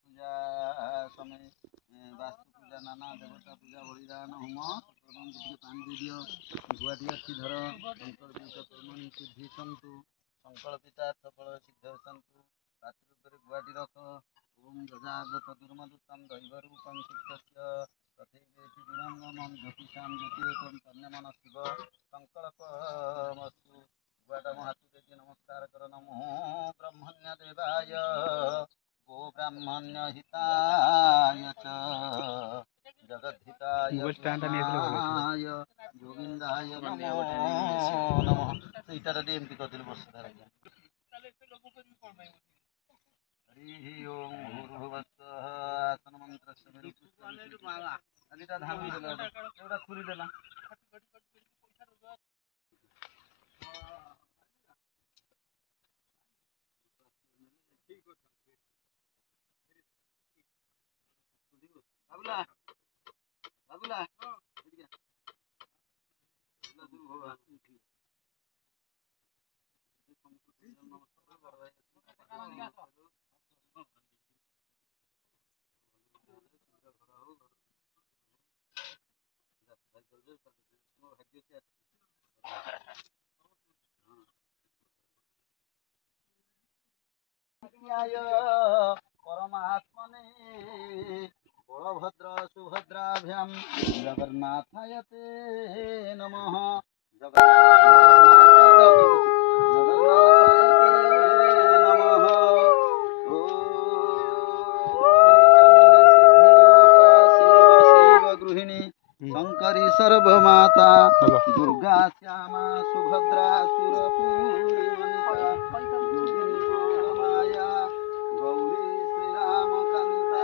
पूजा समय वास्तु पूजा नाना देवता पूजा बलिदान होम पानी दे दियो गुआटी अच्छी धर संकल्पित कर्मणि सिद्धि सन्तु संकल्पितार्थ फल सिद्ध सन्तु रात्रि उपरे गुआटी रख ओम गजागत दुर्मदुत्तम दैवरूपम सिद्धस्य तथैवेति दुरंगमं ज्योतिषां ज्योतिरूपम तन्यमन शिव संकल्पमस्तु गुआटा हाथ दे नमस्कार कर नमो ब्रह्मण्य देवाय गो ब्राह्मण्य हिताय च जगद्धिताय गोविंदाय नमो नमः ସେଇଟାରେ ଟିକେ ଏମିତି କରିଦେଲି ବର୍ଷ ଧାରା हरि ओम भूर्भुवस्सुः आसन मंत्र ଆଜିଟା ଧାନ ଦେଲା ଏଗୁଡ଼ା ଖୁରି ଦେଲା ବାବୁଲା ବାବୁଲା परमात्मने बलभद्र सुभद्राभ्यां जगन्नाथाय ते नमः शंकरी सर्वमाता दुर्गा श्यामा सुभद्रा सुरपूरी वनिता योगिनी गोरमाया गौरी श्रीराम कांता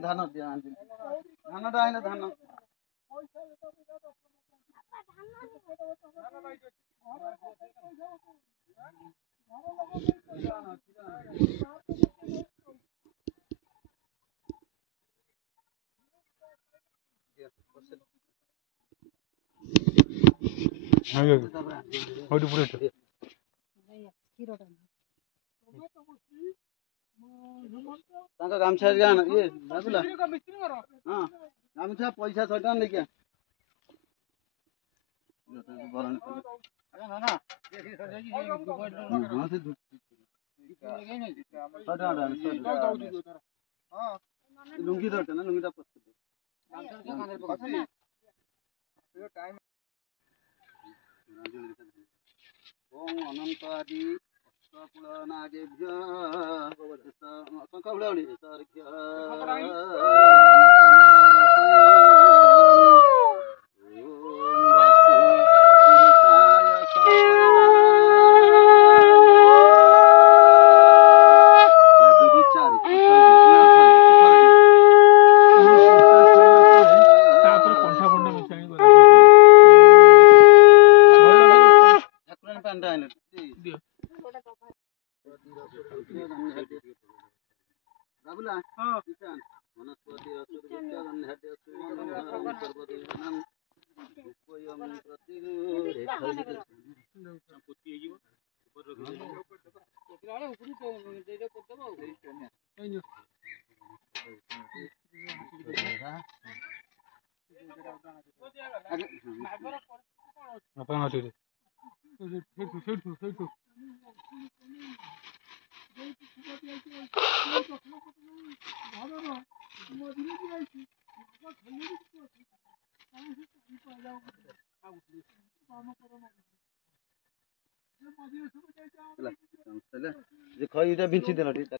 धान दिया धानटा आइना धान गामछा ये बाबुला हाँ गामछा पैसा 100 टका लेके लुंगी ना लुंगी ओम अनंत आदि अष्टकुल नागेभ्य ଶଙ୍ଖ ହୁଳାହୁଳି Rabula, ikan. Wanaspati rasurvicca gandhati asumam sarvadevana upayam pratigu rekhalite. Samputi ହେଇଯିବ ଉପରେ ରଖିଦେବି। କେତେବେଳେ ଉପରୁ ଦେଇଦେ କରିଦେବ ଆଉ। ଆପଣ ଆସିବେ। ସେଇଠୁ। ଯେ ଖଇଟା ବିଞ୍ଚି ଦେଲ ଟିକେ